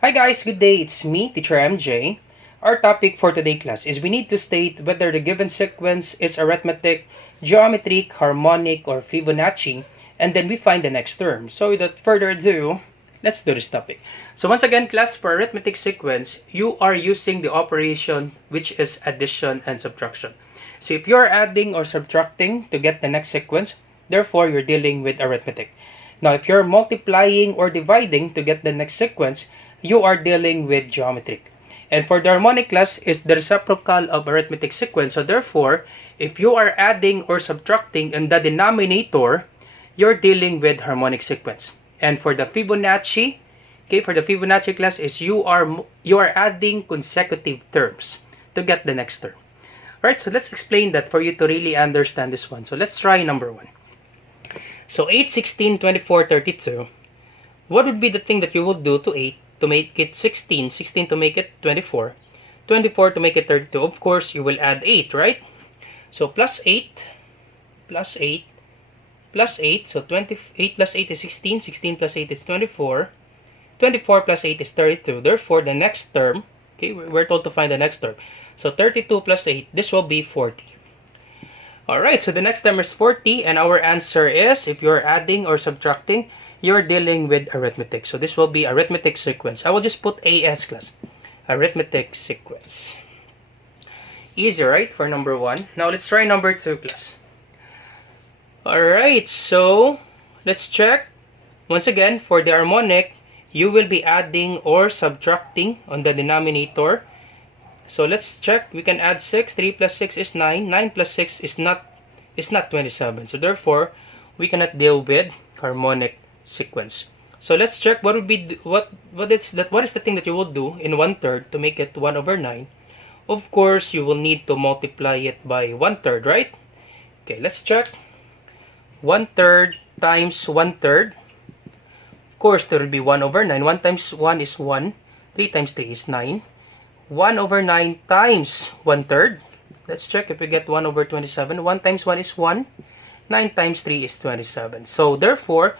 Hi guys, good day. It's me, Teacher MJ. Our topic for today's class is we need to state whether the given sequence is arithmetic, geometric, harmonic, or Fibonacci, and then we find the next term. So without further ado, let's do this topic. So once again, class, for arithmetic sequence, you are using the operation which is addition and subtraction. So if you're adding or subtracting to get the next sequence, therefore you're dealing with arithmetic. Now if you're multiplying or dividing to get the next sequence, you are dealing with geometric. And for the harmonic class is the reciprocal of arithmetic sequence. So therefore, if you are adding or subtracting in the denominator, you're dealing with harmonic sequence. And for the Fibonacci, for the Fibonacci class is you are adding consecutive terms to get the next term. Alright, so let's explain that for you to really understand this one. So let's try number 1. So 8, 16, 24, 32. What would be the thing that you will do to 8 to make it 16, 16 to make it 24, 24 to make it 32? Of course, you will add 8, right? So plus 8, plus 8, plus 8. So 28 plus 8 is 16, 16 plus 8 is 24, 24 plus 8 is 32. Therefore, the next term, okay, we're told to find the next term. So 32 plus 8, this will be 40. Alright, so the next term is 40, and our answer is, if you're adding or subtracting, you're dealing with arithmetic. So this will be arithmetic sequence. I will just put AS class. Arithmetic sequence. Easy, right? For number 1. Now let's try number 2 class. Alright, so let's check. Once again, for the harmonic, you will be adding or subtracting on the denominator. So let's check. We can add 6. 3 plus 6 is 9. 9 plus 6 is not 27. So therefore, we cannot deal with harmonic sequence. So let's check what would be what is the thing that you will do in 1/3 to make it 1/9. Of course, you will need to multiply it by 1/3, right? Okay, let's check. 1/3 times 1/3. Of course, there will be 1/9. 1 times 1 is 1. 3 times 3 is 9. 1/9 times 1/3. Let's check if we get 1/27. 1 times 1 is 1. 9 times 3 is 27. So therefore,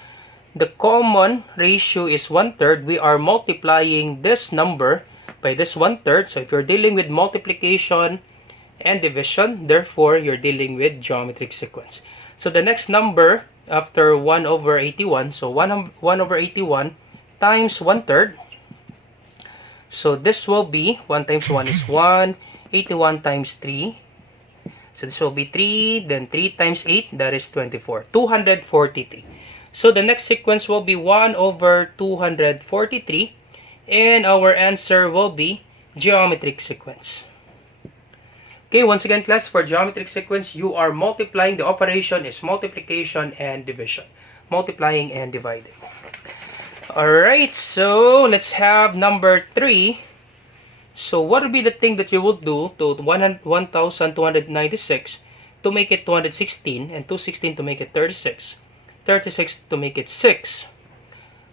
the common ratio is 1/3. We are multiplying this number by this 1/3. So if you're dealing with multiplication and division, therefore you're dealing with geometric sequence. So the next number after 1/81, so 1/81 times 1/3. So this will be 1 times 1 is 1, 81 times 3. So this will be 3, then 3 times 8, that is 24, 243. So the next sequence will be 1/243, and our answer will be geometric sequence. Okay, once again class, for geometric sequence, you are multiplying. The operation is multiplication and division. Multiplying and dividing. Alright, so let's have number 3. So what would be the thing that you will do to 1,296 to make it 216, and 216 to make it 36, 36 to make it 6?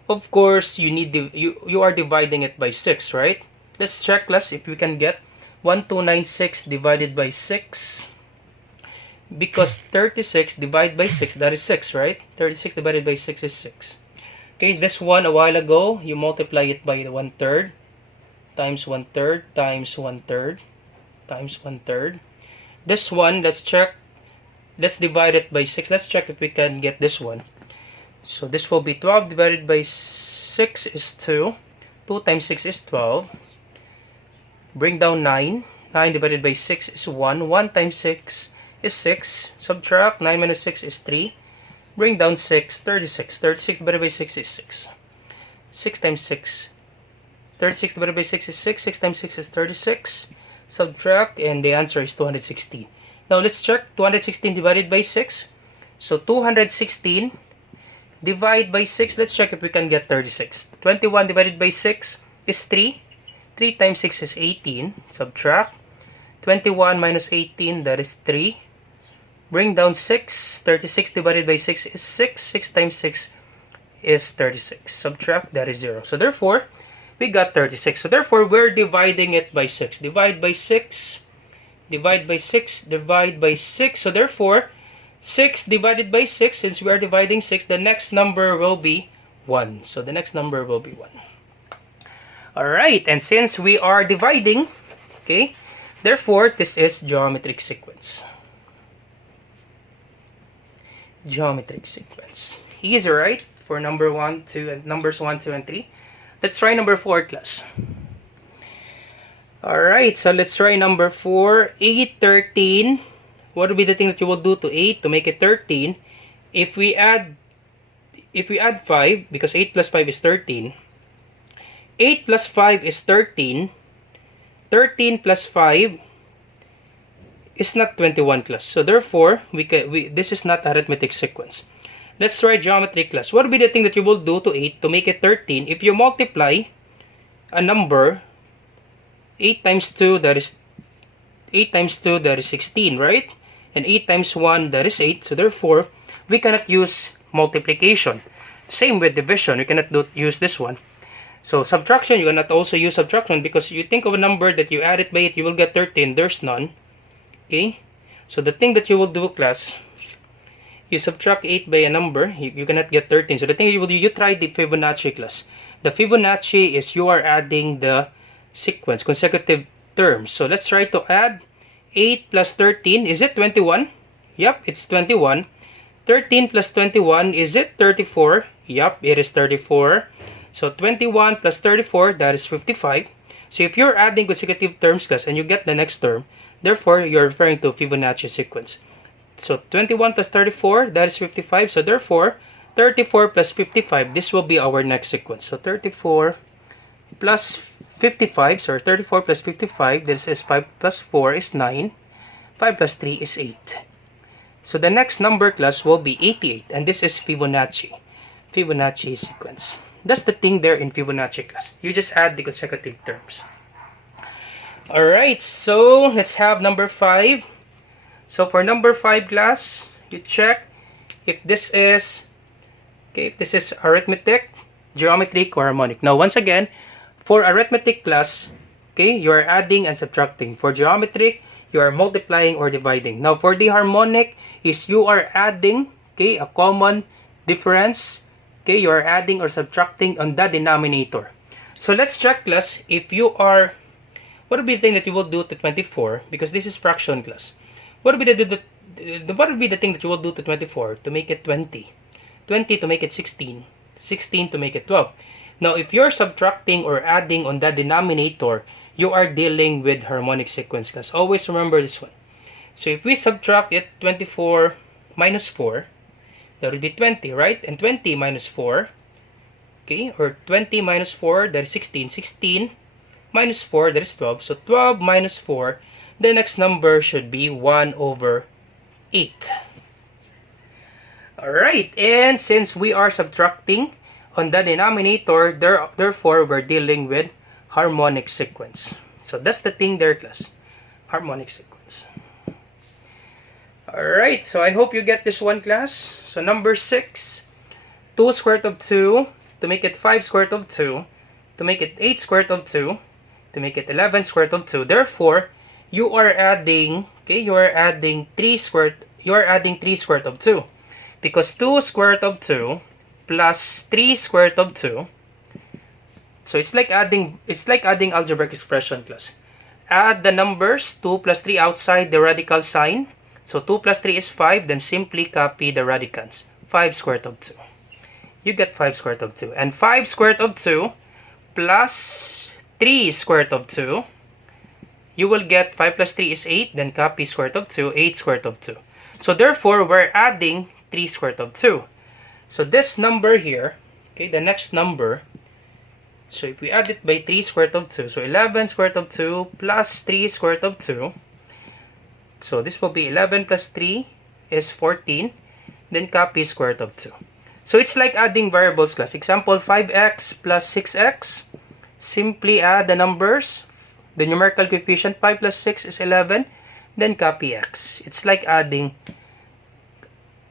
Of course, you are dividing it by 6, right? Let's check, class, if we can get 1,296 divided by 6. Because 36 divided by 6, that is 6, right? 36 divided by 6 is 6. Okay, this one a while ago, you multiply it by 1/3 times 1/3 times 1/3 times 1/3. This one, let's check. Let's divide it by 6. Let's check if we can get this one. So this will be 12 divided by 6 is 2. 2 times 6 is 12. Bring down 9. 9 divided by 6 is 1. 1 times 6 is 6. Subtract 9 minus 6 is 3. Bring down 6, 36. 36 divided by 6 is 6. 6 times 6. 36 divided by 6 is 6. 6 times 6 is 36. Subtract, and the answer is 216. Now let's check 216 divided by 6. So 216 divide by 6. Let's check if we can get 36. 21 divided by 6 is 3. 3 times 6 is 18. Subtract. 21 minus 18, that is 3. Bring down 6. 36 divided by 6 is 6. 6 times 6 is 36. Subtract, that is 0. So therefore, we got 36. So therefore, we're dividing it by 6. Divide by 6. Divide by 6. Divide by 6. So therefore, 6 divided by 6, since we are dividing 6, the next number will be 1. So the next number will be 1. Alright, and since we are dividing, okay, therefore this is geometric sequence. Geometric sequence. Easy, right? For number 1, 2, and numbers 1, 2, and 3. Let's try number 4, class. Alright, so let's try number 4. 8, 13. What would be the thing that you will do to 8 to make it 13? If we add 5, because 8 plus 5 is 13. 8 plus 5 is 13. 13 plus 5 is not 21, class. So therefore, this is not arithmetic sequence. Let's try geometry, class. What would be the thing that you will do to 8 to make it 13? If you multiply a number, 8 times 2, that is 16, right? And 8 times 1, that is 8. So therefore, we cannot use multiplication. Same with division, you cannot use this one. So subtraction, you cannot also use subtraction, because you think of a number that you add it by 8, you will get 13. There's none. Okay? So the thing that you will do, class, you subtract 8 by a number, you cannot get 13. So the thing you will do, you try the Fibonacci, class. The Fibonacci is you are adding the sequence, consecutive terms. So let's try to add 8 plus 13. Is it 21? Yep, it's 21. 13 plus 21. Is it 34? Yep, it is 34. So 21 plus 34, that is 55. So if you're adding consecutive terms, class, and you get the next term, therefore you're referring to Fibonacci sequence. So 21 plus 34, that is 55. So therefore, 34 plus 55, this will be our next sequence. So 34 plus 55, sorry, 34 plus 55, this is 5 plus 4 is 9. 5 plus 3 is 8. So the next number, class, will be 88. And this is Fibonacci. Fibonacci sequence. That's the thing there in Fibonacci, class. You just add the consecutive terms. Alright, so let's have number 5. So for number 5, class, you check if this is, okay, if this is arithmetic, geometric, or harmonic. Now, once again, for arithmetic, class, okay, you are adding and subtracting. For geometric, you are multiplying or dividing. Now, for the harmonic, is you are adding, okay, a common difference. Okay, you are adding or subtracting on the denominator. So let's check, class, if you are, what would be the thing that you will do to 24? Because this is fraction, class. What would be the thing that you will do to 24 to make it 20? 20 to make it 16. 16 to make it 12. Now, if you're subtracting or adding on the denominator, you are dealing with harmonic sequence, class. Always remember this one. So if we subtract it, 24 minus 4, that will be 20, right? And 20 minus 4, okay, or 20 minus 4, that is 16. 16 minus 4, that is 12. So 12 minus 4, the next number should be 1 over 8. Alright, and since we are subtracting on the denominator, therefore we're dealing with harmonic sequence. So that's the thing there, class. Harmonic sequence. Alright, so I hope you get this one, class. So number 6, 2 square root of 2, to make it 5 square root of 2, to make it 8 square root of 2, to make it 11 square root of 2. Therefore, you are adding, okay, you are adding 3 square root of 2. Because 2 square root of 2 plus 3 square root of 2, so it's like adding algebraic expression, class. Add the numbers 2 plus 3 outside the radical sign. So 2 plus 3 is 5, then simply copy the radicals. 5 square root of 2. You get 5 square root of 2. And 5 square root of 2 plus 3 square root of 2, you will get 5 plus 3 is 8, then copy square root of 2, 8 square root of 2. So therefore, we're adding 3 square root of 2. So this number here, okay, the next number, so if we add it by 3 square root of 2, so 11 square root of 2 plus 3 square root of 2, so this will be 11 plus 3 is 14, then copy square root of 2. So it's like adding variables, class. Example, 5x plus 6x. Simply add the numbers, the numerical coefficient. 5 plus 6 is 11, then copy x. It's like adding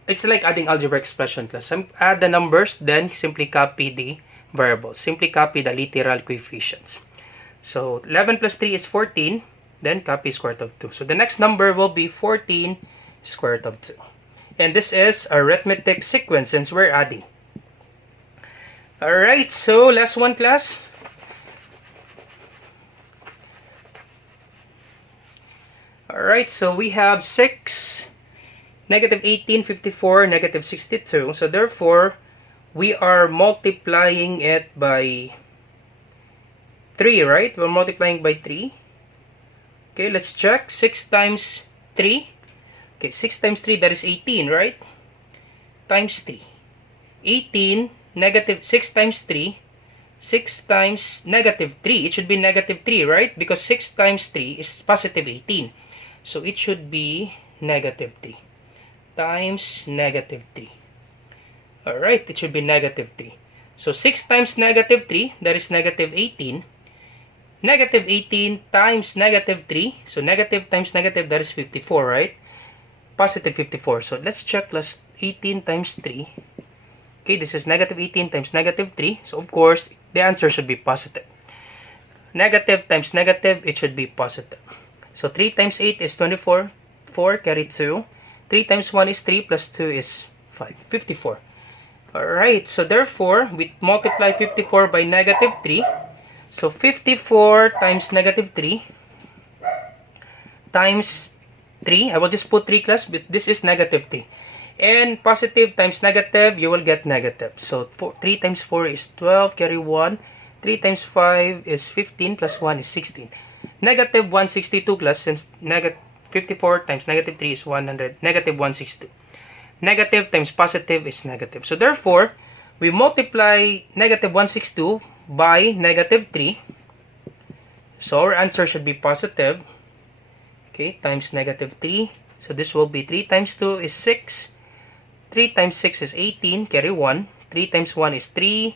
algebraic expression, class. Add the numbers, then simply copy the variables. Simply copy the literal coefficients. So 11 plus 3 is 14, then copy square root of 2. So the next number will be 14 square root of 2. And this is arithmetic sequence since we're adding. Alright, so last one, class. Alright, so we have 6, negative 18, 54, negative 62. So therefore, we are multiplying it by 3, right? We're multiplying by 3. Okay, let's check. 6 times 3. Okay, 6 times 3, that is 18, right? Times 3. 18, negative 6 times 3. 6 times negative 3. It should be negative 3, right? Because 6 times 3 is positive 18. So it should be negative 3 times negative 3. Alright, it should be negative 3. So 6 times negative 3, that is negative 18. Negative 18 times negative 3. So negative times negative, that is 54, right? Positive 54. So let's check. Plus 18 times 3. Okay, this is negative 18 times negative 3. So of course, the answer should be positive. Negative times negative, it should be positive. So 3 times 8 is 24. 4, carry 2. 3 times 1 is 3, plus 2 is 5. 54. Alright, so therefore, we multiply 54 by negative 3. So 54 times negative 3 times 3. I will just put 3 class, but this is negative 3. And positive times negative, you will get negative. So 3 times 4 is 12, carry 1. 3 times 5 is 15, plus 1 is 16. Negative 162 class, since 54 times negative 3 is 100, negative 162. Negative times positive is negative. So therefore, we multiply negative 162 by negative 3. So our answer should be positive. Okay, times negative 3. So this will be 3 times 2 is 6. 3 times 6 is 18, carry 1. 3 times 1 is 3.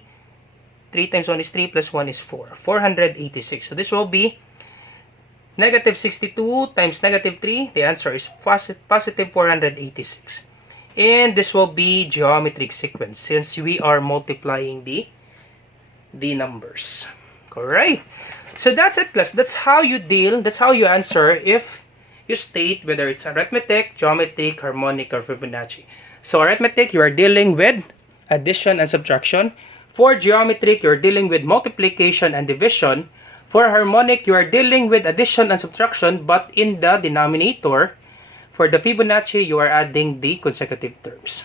3 times 1 is 3, plus 1 is 4. 486. So this will be negative 62 times negative 3. The answer is positive 486. And this will be geometric sequence since we are multiplying the numbers. Alright. So that's it, class. That's how you answer if you state whether it's arithmetic, geometric, harmonic, or Fibonacci. So arithmetic, you are dealing with addition and subtraction. For geometric, you're dealing with multiplication and division. For harmonic, you are dealing with addition and subtraction, but in the denominator. For the Fibonacci, you are adding the consecutive terms.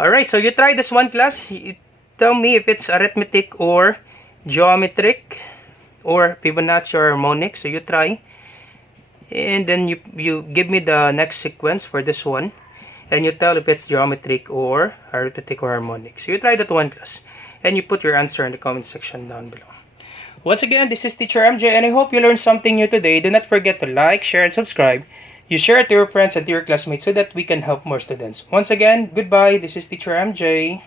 Alright, so you try this one, class. You tell me if it's arithmetic or geometric or Fibonacci or harmonic. So you try. And then you give me the next sequence for this one. And you tell if it's geometric or arithmetic or harmonic. So you try that one, class. And you put your answer in the comment section down below. Once again, this is Teacher MJ, and I hope you learned something new today. Do not forget to like, share, and subscribe. You share it to your friends and to your classmates so that we can help more students. Once again, goodbye. This is Teacher MJ.